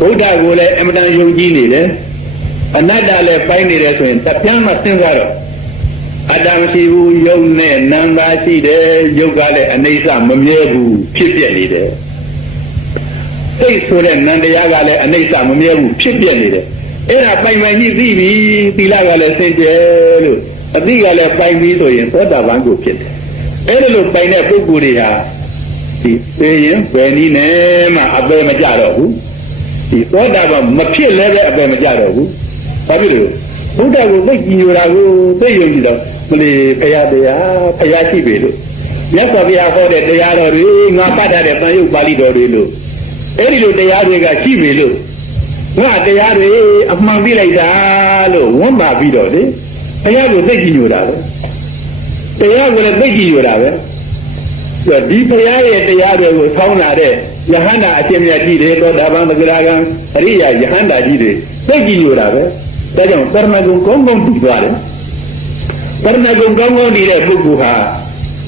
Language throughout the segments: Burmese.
ဗုဒ္ဓကိုလည်းအမတန်ယုံကြည်နေတယ်အနတ္တလည်းပိုင်းနေတယ်ဆိုရင်တပြန်းမှစဉ်းစားတော့အတ္တမရှိဘူးယုံနဲ့နာမ်သာရှိတယ်ယုတ်ကလည်းအနေဆမမြဲဘူးဖြစ်ပြနေတယ်စိတ်ဆိုတဲ့နန္တရားကလည်းအနေဆမမြဲဘူးဖြစ်ပြနေတယ်အဲ့ဒါပိုင်ပိုင်ကြီးသိပြီသီလကလည်းစင်ကြယ်လို့အသိကလည်းပိုင်ပြီဆိုရင်သောတာပန်ကိုဖြစ်တယ်အဲ့ဒါလို့ပိုင်တဲ့ပုဂ္ဂိုလ်တွေဟာဒီသိရင်ဘယ်နည်းနဲ့မှအပေမကြတော့ဘူး ဒီသောတာပန်မဖြစ်လည်းပဲအပေမကြတော့ဘူးဘာဖြစ်လို့ဘုရားကိုသိကြည်ညိုတာကိုသိယုံကြည်တော့မလီဖရာတရားဖရာရှိပြီလို့မြတ်စွာဘုရားဟောတဲ့တရားတော်တွေငါပတ်ထားတဲ့သံယုတ်ပါဠိတော်တွေလို့အဲ့ဒီလိုတရားတွေကရှိပြီလို့ငါတရားတွေအမှန်သိလိုက်တာလို့ဝန်းပါပြီးတော့လေဘုရားကိုသိကြည်ညိုတာပဲတရားကိုလည်းသိကြည်ညိုတာပဲဒီဘုရားရဲ့တရားတွေကိုဆောင်းလာတဲ့ ယဟန္တာအရှင်မြတ်ကြီးတွေတော့ဒါဗံသကရာကံအရိယာယဟန္တာကြီးတွေသိကြည်ညိုတာပဲဒါကြောင့်တရဏဂုံကောင်းကောင်းပြီးသွားတယ်တရဏဂုံကောင်းကောင်းနေတဲ့ပုဂ္ဂိုလ်ဟာ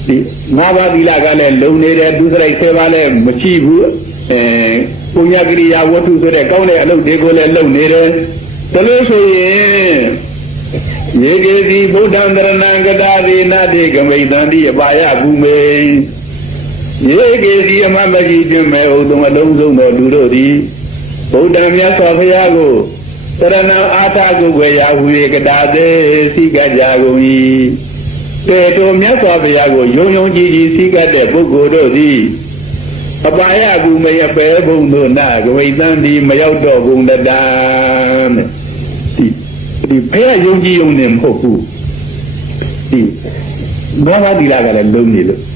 ဒီငါးပါးသီလကလည်းလုံနေတယ်သူစရိုက်ဆယ်ပါးလည်းမရှိဘူးအဲပုညကရိယာဝတ္ထုဆိုတဲ့ကောင်းတဲ့အလုပ်တွေကိုလည်းလုပ်နေတယ်ဒါလို့ဆိုရင်ယေကေတိဗုဒ္ဓံတရဏံကတာရေနတိဂမိတံတိအပါယဘူမေ ယေကေတိအမမကြီးတွင်မဲ့ဥဒုံအလုံးစုံသောလူတို့သည်ဗုဒ္ဓံမြတ်စွာဘုရားကိုတရဏံအာသကုဝေယဟူ၍ကတာသေးစိကကြကုန်၏တေတောမြတ်စွာဘုရားကိုယုံယုံကြည်ကြည်စိကတဲ့ပုဂ္ဂိုလ်တို့သည်အပါယကူမယပဲဘုံတို့နာဂဝိတံဒီမရောက်တော့ဘုံတတံဒီဒီဘယ်ယုံကြည်ယုံနေမဟုတ်ဘူးဒီငါးပါးသီလကလည်းလုံးနေလို့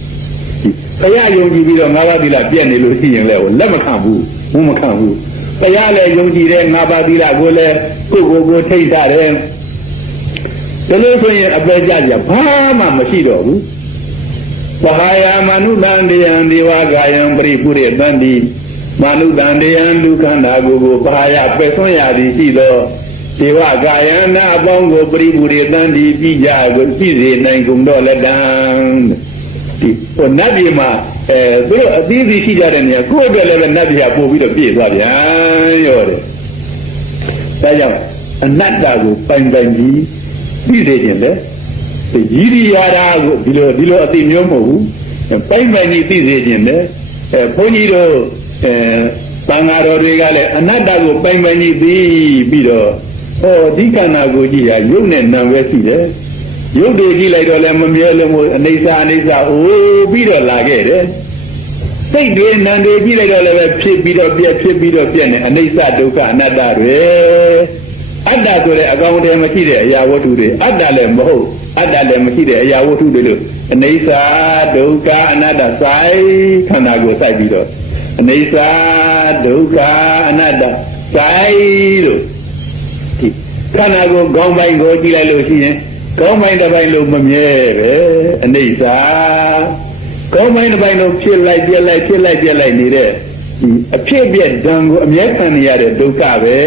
ဒီဘုရားယုံကြည်ပြီးတော့ငါးပါးသီလပြည့်နေလို့ရှိရင်လည်းလက်မခံဘူးဘုမခံဘူးတရားလည်းယုံကြည်တဲ့ငါးပါးသီလကိုလည်းကိုယ်ကိုယ်ကိုထိတ်ထားတယ်ဒါလို့ဆိုရင်အပေကြကြဘာမှမရှိတော့ဘူးပဟာယာမနုတန္တယံဒေဝကာယံပရိပုရိတန္တိမနုတန္တယံဒုက္ခန္တာကိုကိုပဟာယပယ်ဆွံ့ရသည်ရှိသောဒေဝကာယံနာအပေါင်းကိုပရိပုရိတန္တိပြည်ကြကိုပြည့်စေနိုင်ကုန်တော့လက်တံ ဒီဟိုနတ်ပြည်မှာအဲသူတို့အသီးသီးရှိကြတဲ့နေရာကိုယ့်အတွက်လည်းပဲနတ်ပြည်ကပို့ပြီးတော့ပြည့်သွားပြန်ရောတယ်ဒါကြောင့်အနတ္တကိုပိုင်ပိုင်ကြီးပြည့်စေခြင်းလေရည်ရရာကိုဒီလိုဒီလိုအသိမျိုးမဟုတ်ဘူးပိုင်ပိုင်ကြီးသိစေခြင်းလေအဲဘုန်းကြီးတို့အဲတန်ဃာတော်တွေကလည်းအနတ္တကိုပိုင်ပိုင်ကြီးသိပြီးတော့ဟောဒီကန္နာကိုကြည့်ရရုပ်နဲ့နာမ်ပဲရှိတယ် ရုပ်တွေကြည့်လိုက်တော့လည်းမမြဲလို့မို့အနေစာအနေစာအိုးပြီးတော့လာခဲ့တယ်စိတ်တွေနံတွေကြည့်လိုက်တော့လည်းပဲဖြစ်ပြီးတော့ပြက်ဖြစ်ပြီးတော့ပြက်နေအနေစာဒုက္ခအနတ္တတွေအတ္တဆိုတဲ့အကောင်တည်းမရှိတဲ့အရာဝတ္ထုတွေအတ္တလည်းမဟုတ်အတ္တလည်းမရှိတဲ့အရာဝတ္ထုတွေလို့အနေစာဒုက္ခအနတ္တစိုက်ခန္ဓာကိုစိုက်ပြီးတော့အနေစာဒုက္ခအနတ္တစိုက်လို့ဒီခန္ဓာကိုခေါင်းပိုင်းကိုကြည့်လိုက်လို့ရှိရင် ခေါင်းပိုင်းတစ်ပိုင်းလို့မမြဲပဲအနေစာခေါင်းပိုင်းတစ်ပိုင်းလို့ဖြစ်လိုက်ပြက်လိုက်ဖြစ်လိုက်ပြက်လိုက်နေတဲ့ဒီအဖြစ်ပြက်ဓာန်ကိုအမြဲခံနေရတဲ့ဒုက္ခပဲ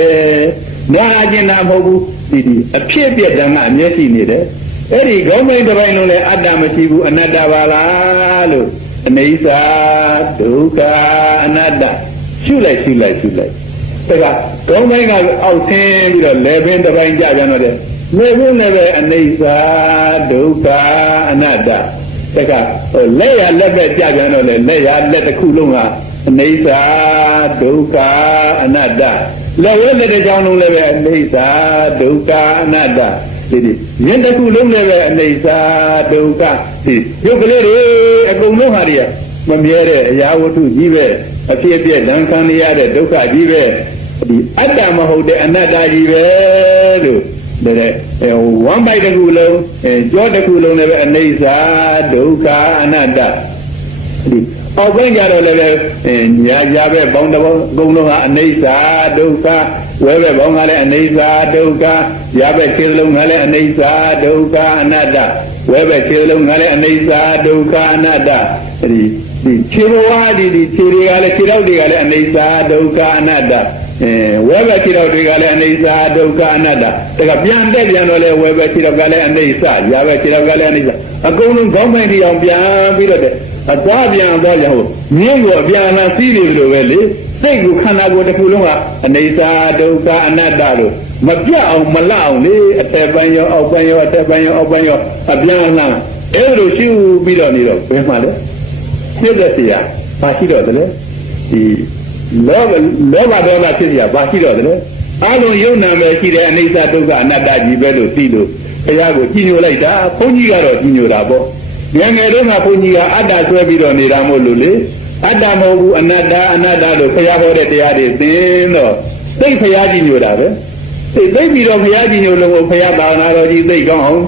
နာအကျဉ်းတာမဟုတ်ဘူးဒီဒီအဖြစ်ပြက်ဓာန်ကအမြဲရှိနေတယ်အဲ့ဒီခေါင်းပိုင်းတစ်ပိုင်းလုံးလည်းအတ္တမရှိဘူးအနတ္တပါလားလို့အနေစာဒုက္ခအနတ္တရှုလိုက်ရှုလိုက်ရှုလိုက်ဒါကခေါင်းပိုင်းကအောက်ဆင်းပြီးတော့လေပင်တစ်ပိုင်းကြပြန်တော့ တယ်လေပင်လည်းပဲအနေစာဒုက္ခအနတ္တဒါကလက်ရလက်ပဲကြပြန်တော့လေလက်ရလက်တစ်ခုလုံးကအနေစာဒုက္ခအနတ္တလက်ဝဲလက်တစ်ချောင်းလုံးလည်းပဲအနေစာဒုက္ခအနတ္တဒီဒီဉာဏ်တစ်ခုလုံးလည်းပဲအနေစာဒုက္ခဒီရုပ်ကလေးတွေအကုန်လုံးဟာတွေကမမြဲတဲ့အရာဝတ္ထုကြီးပဲအဖြစ်အပျက်လမ်းခံရတဲ့ဒုက္ခကြီးပဲဒီအတ္တမဟုတ်တဲ့အနတ္တကြီးပဲလို့ တဲ့ဝမ်ပိုက်တစ်ခုလုံးကြောတစ်ခုလုံးလည်းပဲအနေစာဒုက္ခအနတ္တဒီအောက်ပိုင်းကြတော့လည်းညာကြပဲဘောင်းတဘောအကုန်လုံးဟာအနေစာဒုက္ခဝဲပဲဘောင်းကလည်းအနေစာဒုက္ခရပဲခြေလုံးကလည်းအနေစာဒုက္ခအနတ္တဝဲပဲခြေလုံးကလည်းအနေစာဒုက္ခအနတ္တဒီဒီခြေဘဝဒီဒီခြေတွေကလည်းခြေတော့တွေကလည်းအနေစာဒုက္ခအနတ္တ အဲဝဲပဲခြေတော့တွေကလည်းအနေစာဒုက္ခအနတ္တဒါကပြန်တက်ပြန်တော့လေဝဲပဲခြေတော့ကလည်းအနေစာရပဲခြေတော့ကလည်းအနေစာအကုန်လုံးခေါင်းပိုင်းတီအောင်ပြန်ပြီးတော့တဲ့အသွားပြန်သွားကြဟုတ်မြင်းကိုအပြန်လာစီးနေလို့ပဲလေစိတ်ကိုခန္ဓာကိုယ်တစ်ခုလုံးကအနိစ္စဒုက္ခအနတ္တလို့မပြတ်အောင်မလတ်အောင်လေအထက်ပိုင်းရောအောက်ပိုင်းရောအထက်ပိုင်းရောအောက်ပိုင်းရောအပြန်အလှန်အဲ့လိုရှိပြီးတော့နေတော့ဘယ်မှာလဲဖြစ်တဲ့ဆရာဘာရှိတော့တယ်လဲဒီ လောဘလောဘဒေါသဖြစ်ကြဘာရှိတော့တယ်လဲအလုံးယုံနာမယ်ရှိတဲ့အနိစ္စဒုက္ခအနတ္တကြီးပဲလို့သိလို့ဘုရားကိုကြီးညိုလိုက်တာဘုန်းကြီးကတော့ကြီးညိုတာပေါ့ငယ်ငယ်တုန်းကဘုန်းကြီးကအတ္တဆွဲပြီးတော့နေတာမို့လို့လေအတ္တမဟုတ်ဘူးအနတ္တအနတ္တလို့ဘုရားဟောတဲ့တရားတွေသိတော့သိဘုရားကြီးညိုတာပဲသိသိပြီးတော့ဘုရားကြီးညိုလို့ဘုရားသာနာတော်ကြီးသိကောင်းအောင်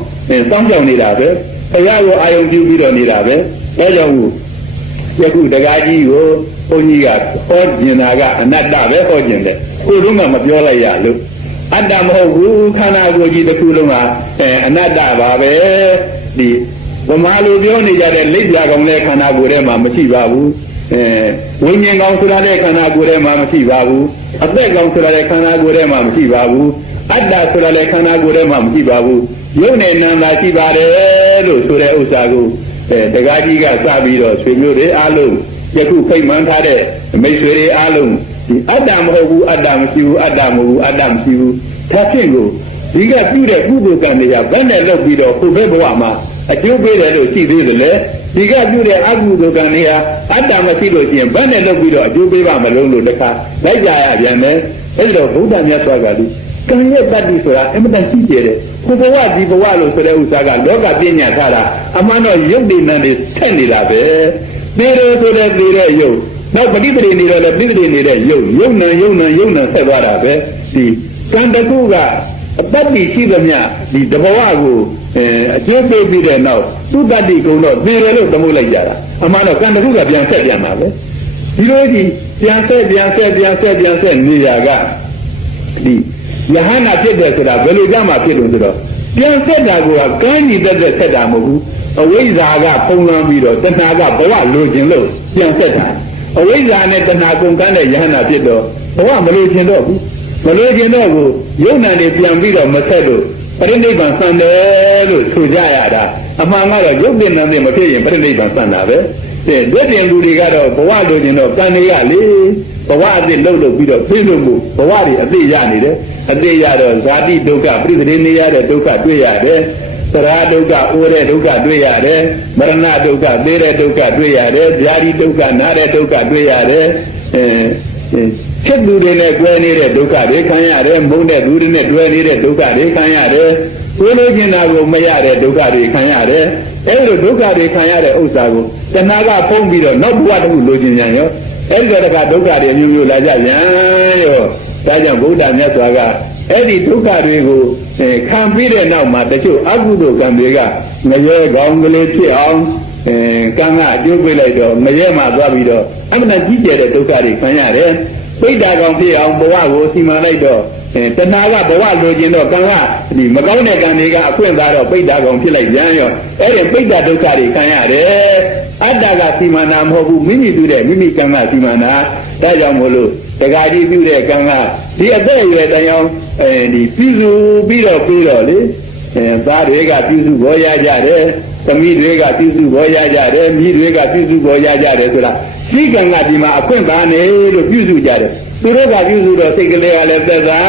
တောင်းကြောင်နေတာပဲဘုရားကိုအာယုံပြုပြီးတော့နေတာပဲအဲကြောင့် ယခုတရားကြီးကိုဘုန်းကြီးကဟောကျင်တာကအနတ္တပဲဟောကျင်တယ်ကိုယ်လုံးကမပြောလိုက်ရလို့အတ္တမဟုတ်ဘူးခန္ဓာကိုယ်ကြီးတစ်ခုလုံးကအဲအနတ္တပါပဲဒီဗမာလိုပြောနေကြတဲ့လက်ပြကောင်တဲ့ခန္ဓာကိုယ်ထဲမှာမရှိပါဘူးအဲဝိညာဉ်ကောင်ဆိုတာတဲ့ခန္ဓာကိုယ်ထဲမှာမရှိပါဘူးအသက်ကောင်ဆိုတာတဲ့ခန္ဓာကိုယ်ထဲမှာမရှိပါဘူးအတ္တဆိုတာတဲ့ခန္ဓာကိုယ်ထဲမှာမရှိပါဘူးယုံနဲ့နံသာရှိပါတယ်လို့ဆိုတဲ့ဥစ္စာကို အဲတက္ကကြီးကစပြီးတော့ဆွေမျိုးတွေအားလုံးယခုဖိတ်မှန်းထားတဲ့မိတ်ဆွေတွေအားလုံးဒီအတ္တမဟုတ်ဘူးအတ္တမရှိဘူးအတ္တမဟုတ်ဘူးအတ္တမရှိဘူးဒါဖြင့်ကိုဒီကပြုတဲ့ကုသိုလ်ကံတွေကဘယ်နဲ့လုပ်ပြီးတော့ကိုယ်ဘက်ဘဝမှာအကျိုးပေးတယ်လို့ရှိသေးတယ်လေဒီကပြုတဲ့အကုသိုလ်ကံတွေဟာအတ္တမရှိလို့ရှိရင်ဘယ်နဲ့လုပ်ပြီးတော့အကျိုးပေးပါမလို့လို့တခါလိုက်ကြရပြန်တယ်အဲဒီတော့ဘုရားမြတ်စွာဘုရား ကကံရဲ့တတ္တိဆိုတာအမှန်တန်ရှိကြတယ်ကိုဘဝဒီဘဝလို့ဆိုတဲ့ဥစ္စာကလောကပညာထားတာအမှန်တော့ယုတ်တိနံတွေဆက်နေတာပဲသေတယ်ဆိုတဲ့သေတဲ့ယုတ်နောက်ပဋိပတိနေတော့လည်းပဋိပတိနေတဲ့ယုတ်ယုတ်နံယုတ်နံယုတ်နံဆက်သွားတာပဲဒီကံတကုကအတ္တိရှိသမျှဒီတဘဝကိုအဲအကျိုးပေးပြီးတဲ့နောက်သူတတ္တိကုံတော့သေတယ်လို့သမုတ်လိုက်ကြတာအမှန်တော့ကံတကုကပြန်ဆက်ပြန်ပါပဲဒီလိုကြီးပြန်ဆက်ပြန်ဆက်ပြန်ဆက်ပြန်ဆက်နေရကဒီ ယဟနာဖြစ်တယ်ဆိုတာဘယ်လိုကြမှာဖြစ်လို့ဆိုတော့ပြန်ဆက်တာကကန်းကြီးတက်တက်ဆက်တာမဟုတ်ဘူးအဝိဇ္ဇာကပုံလန်းပြီးတော့တဏှာကဘဝလိုချင်လို့ပြန်ဆက်တာအဝိဇ္ဇာနဲ့တဏှာကုန်ကန်းတဲ့ယဟနာဖြစ်တော့ဘဝမလိုချင်တော့ဘူးမလိုချင်တော့ဘူးယုံနာနေပြန်ပြီးတော့မဆက်လို့ပရိနိဗ္ဗာန်ဆန်တယ်လို့ဆိုကြရတာအမှန်ကတော့ယုတ်တင်တဲ့မဖြစ်ရင်ပရိနိဗ္ဗာန်ဆန်တာပဲတဲ့ဒွတ်တင်လူတွေကတော့ဘဝလိုချင်တော့ကံတွေကလေဘဝအစ်လှုပ်လို့ပြီးတော့သိလို့မှုဘဝတွေအသိရနေတယ် အသိရတော့ဇာတိဒုက္ခပြိပတိနေရတဲ့ဒုက္ခတွေ့ရတယ်သရဒုက္ခအိုးတဲ့ဒုက္ခတွေ့ရတယ်မရဏဒုက္ခသေတဲ့ဒုက္ခတွေ့ရတယ်ဇာတိဒုက္ခနာတဲ့ဒုက္ခတွေ့ရတယ်အဲဖြစ်သူတွေနဲ့တွဲနေတဲ့ဒုက္ခတွေခံရတယ်မုန်းတဲ့သူတွေနဲ့တွဲနေတဲ့ဒုက္ခတွေခံရတယ်ကိုယ်လိုချင်တာကိုမရတဲ့ဒုက္ခတွေခံရတယ်အဲဒီလိုဒုက္ခတွေခံရတဲ့ဥစ္စာကိုတဏှာကဖုံးပြီးတော့နောက်ဘဝတစ်ခုလိုချင်ကြရောအဲ့ဒီတော့ဒုက္ခတွေမျိုးမျိုးလာကြပြန်ရော ဒါကြောင့်ဗုဒ္ဓမြတ်စွာကအဲ့ဒီဒုက္ခတွေကိုခံပြီးတဲ့နောက်မှာတချို့အကုသိုလ်ကံတွေကငရဲကောင်းကလေးဖြစ်အောင်အဲကံကအကျိုးပေးလိုက်တော့ငရဲမှာသွားပြီးတော့အမှန်ကြီးကျယ်တဲ့ဒုက္ခတွေခံရတယ်ပိဋကကောင်ဖြစ်အောင်ဘဝကိုစီမံလိုက်တော့အဲတဏှာကဘဝလိုချင်တော့ကံကဒီမကောင်းတဲ့ကံတွေကအခွင့်သားတော့ပိဋကကောင်ဖြစ်လိုက်ပြန်ရောအဲ့ဒီပိဋကဒုက္ခတွေခံရတယ်အတ္တကစီမံနာမဟုတ်ဘူးမိမိပြုတဲ့မိမိကံကစီမံနာဒါကြောင့်မို့လို့ တက္ကကြီးပြုတဲ့ကံကဒီအသက်အရွယ်တန်အောင်အဲဒီပြုစုပြီးတော့ပြီးတော့လေအဲသားတွေကပြုစုဘောရကြတယ်သမီးတွေကပြုစုဘောရကြတယ်မိတွေကပြုစုဘောရကြတယ်ဆိုတာဒီကံကဒီမှာအခွင့်သားနေလို့ပြုစုကြတယ်သူတို့ကပြုစုတော့စိတ်ကလေးကလည်းသက်သာ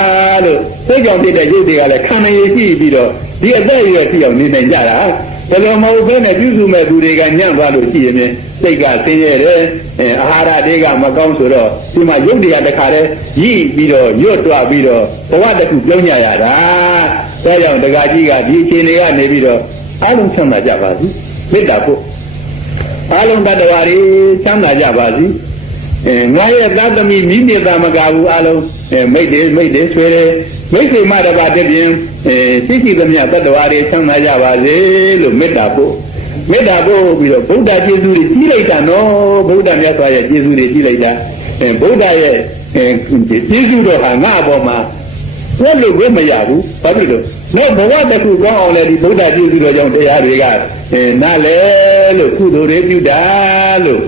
လို့စိတ်ကြောင့်ဖြစ်တဲ့ရုပ်တွေကလည်းခံနေရရှိပြီးတော့ဒီအသက်အရွယ်ဖြစ်အောင်နေနိုင်ကြတာ ဘယ်လိုမဟုတ်ဘဲနဲ့ပြုစုမဲ့သူတွေကညံ့သွားလို့ရှိရင်စိတ်ကဆင်းရဲတယ်အဲအာဟာရတွေကမကောင်းဆိုတော့ဒီမှာရုပ်တွေကတခါတည်းရည်ပြီးတော့ညွတ်တွပြီးတော့ဘဝတစ်ခုပြောင်းညရတာဒါကြောင့်တက္ကကြီးကဒီအခြေအနေကနေပြီးတော့အလုံးဆန္ဒကြပါစီမေတ္တာဖို့အလုံးတတ္တဝါတွေဆန္ဒကြပါစီအဲငါရဲ့သာသမီမိမိသားမကဘူးအလုံးအဲမိတ်တွေမိတ်တွေဆွေတွေ မိတ်ဆွေမတပါတပြင်းအဲသိရှိသမျှတတ္တဝါတွေဆန္ဒကြပါစေလို့မေတ္တာဖို့မေတ္တာပို့ပြီးတော့ဗုဒ္ဓကျေးဇူးတွေကြီးလိုက်တာနော်ဗုဒ္ဓမြတ်စွာရဲ့ကျေးဇူးတွေကြီးလိုက်တာအဲဗုဒ္ဓရဲ့အဲကျေးဇူးတော်ဟာငါအပေါ်မှာဘယ်လိုကိုမရဘူးဘာဖြစ်လို့နောက်ဘဝတစ်ခုကောင်းအောင်လေဒီဗုဒ္ဓကျေးဇူးတော်ကြောင့်တရားတွေကအဲနားလေလို့ကုသိုလ်တွေပြုတာလို့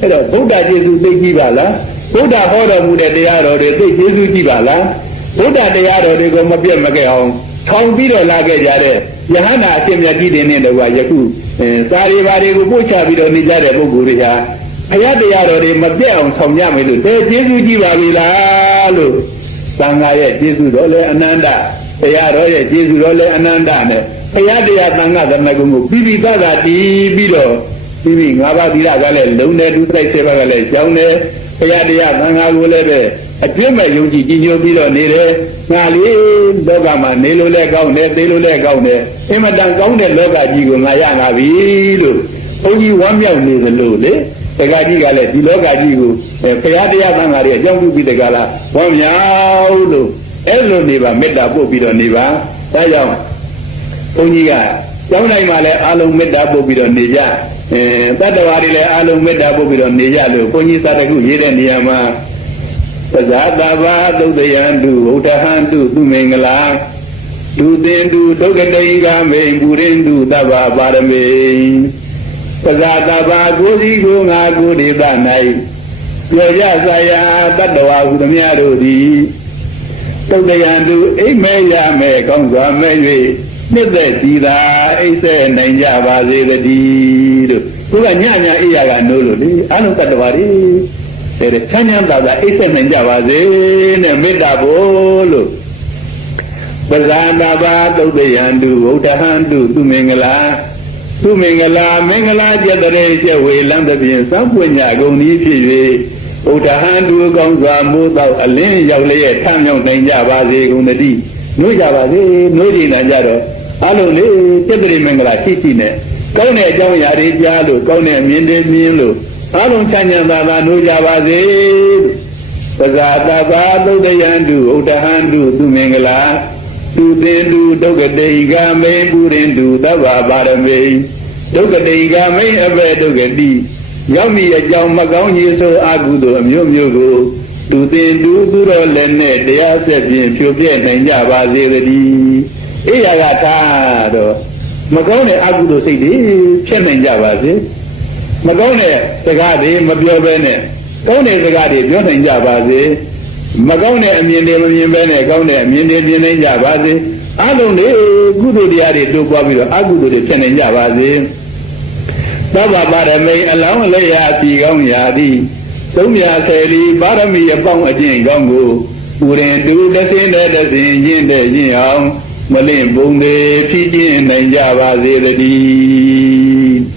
အဲ့တော့ဗုဒ္ဓကျေးဇူးသိကြည့်ပါလားဗုဒ္ဓဟောတော်မူတဲ့တရားတော်တွေသိကျေးဇူးကြည့်ပါလား ဗုဒ္ဓတရားတော်တွေကိုမပြတ်မခဲ့အောင်ထောင်ပြီးတော့လာခဲ့ကြတဲ့ယဟန္တာအရှင်မြတ်ကြီးတင်တဲ့တော့ယခုအဲစာရီပါတွေကိုပို့ချပြီးတော့နေကြတဲ့ပုဂ္ဂိုလ်တွေဟာဘုရားတရားတော်တွေမပြတ်အောင်ဆောင်ကြမယ်လို့တဲကျေးဇူးကြီးပါပြီလားလို့သံဃာရဲ့ကျေးဇူးတော်လည်းအနန္တတရားတော်ရဲ့ကျေးဇူးတော်လည်းအနန္တနဲ့ဘုရားတရားသံဃာသမဂုံကိုပြီးပြီးသားသာတည်ပြီးတော့ပြီးပြီးငါးပါးသီလကလည်းလုံးတယ်ဒုစိုက်စေပါကလည်းကြောင်းတယ်ဘုရားတရားသံဃာကိုလည်း ပဲအတွင်းမဲ့ယုံကြည်ကြည်ညိုပြီးတော့နေတယ်ငါလေးလောကမှာနေလို့လည်းကောင်းတယ်သိလို့လည်းကောင်းတယ်အင်မတန်ကောင်းတဲ့လောကကြီးကိုငါရငါပြီလို့ဘုန်းကြီးဝမ်းမြောက်နေသလိုလေတက္ကကြီးကလည်းဒီလောကကြီးကိုဘုရားတရားသံဃာတွေအကြောင်းပြုပြီးတက္ကလားဝမ်းမြောက်လို့အဲ့လိုနေပါမေတ္တာပို့ပြီးတော့နေပါဒါကြောင့်ဘုန်းကြီးကကျောင်းတိုင်းမှာလည်းအာလုံးမေတ္တာပို့ပြီးတော့နေကြအဲတတ္တဝါတွေလည်းအာလုံးမေတ္တာပို့ပြီးတော့နေကြလို့ဘုန်းကြီးသာတခုရေးတဲ့နေရာမှာ သဇာတဘာသုတ်တယံတုဝုဒ္ဓဟံတုသူမင်္ဂလာဒုသင်တုဒုက္ကတိကမေပုရိန္တုသဗ္ဗပါရမေပဇာတဘာကိုစီကိုငါကိုဒေသ၌ပြောရစာယာတတ္တဝါဟုသမျှတို့သည်သုတ်တယံတုအိမ်မဲရမဲကောင်းစွာမဲ၍နှစ်သက်ကြည်သာအိတ်ဆက်နိုင်ကြပါစေတည်းတို့သူကညညအိယာကနိုးလို့လေအလုံးတတ္တ ဝါတွေတဲ့ဆန်းညံသာသာအိတ်ဆက်နိုင်ကြပါစေနဲ့မေတ္တာဖို့လို့ပဇာနာဘာသုတ်တယံတုဝုဒ္ဓဟံတုသူမင်္ဂလာသူမင်္ဂလာမင်္ဂလာကျက်တဲ့ကျက်ဝေလမ်းသဖြင့်သံပွင့်ညဂုံဤဖြစ်၍ဥဒ္ဓဟံတုကောင်းစွာမိုးတော့အလင်းရောက်လျက်ထမ်းမြောက်နိုင်ကြပါစေကုန်သတည်းနှွေးကြပါစေနှွေးကြည်နိုင်ကြတော့အလုံးလေးကျက်တဲ့မင်္ဂလာရှိရှိနဲ့ကောင်းတဲ့အကြောင်းအရာတွေကြားလို့ကောင်းတဲ့အမြင်တွေမြင်လို့ အလုံးချမ်းသာသာသာနှွေးကြပါစေပဇာတဘာသုတ်တယံတုဥဒ္ဓဟံတုသူမင်္ဂလာသူတင်တုဒုက္ကတိကမေပုရင်တုသဗ္ဗပါရမေဒုက္ကတိကမေအဘေဒုက္ကတိရောက်မိအကြောင်းမကောင်းကြီးဆိုအကုသိုလ်အမျိုးမျိုးကိုသူတင်တုသူတော်လည်းနဲ့တရားဆက်ဖြင့်ဖြိုပြဲနိုင်ကြပါစေတည်းအေးရကထားတော့မကောင်းတဲ့အကုသိုလ်စိတ်တွေဖြစ်နိုင်ကြပါစေ မကောင်းတဲ့စကားတွေမပြောဘဲနဲ့ကောင်းတဲ့စကားတွေပြောနိုင်ကြပါစေမကောင်းတဲ့အမြင်တွေမမြင်ဘဲနဲ့ကောင်းတဲ့အမြင်တွေမြင်နိုင်ကြပါစေအလုံးတွေကုသိုလ်တရားတွေတိုးပွားပြီးတော့အကုသိုလ်တွေဖြစ်နိုင်ကြပါစေသဗ္ဗပါရမိန်အလောင်းလည်းရာပြီကောင်းရာသည်သုံးမြဆယ်လီပါရမီအပေါင်းအကျင့်ကောင်းကိုပူရင်တူတစ်စင်းတဲ့တစ်စင်းရင်းတဲ့ရင်းအောင်မလင့်ပုံတွေဖြစ်ခြင်းနိုင်ကြပါစေတည်း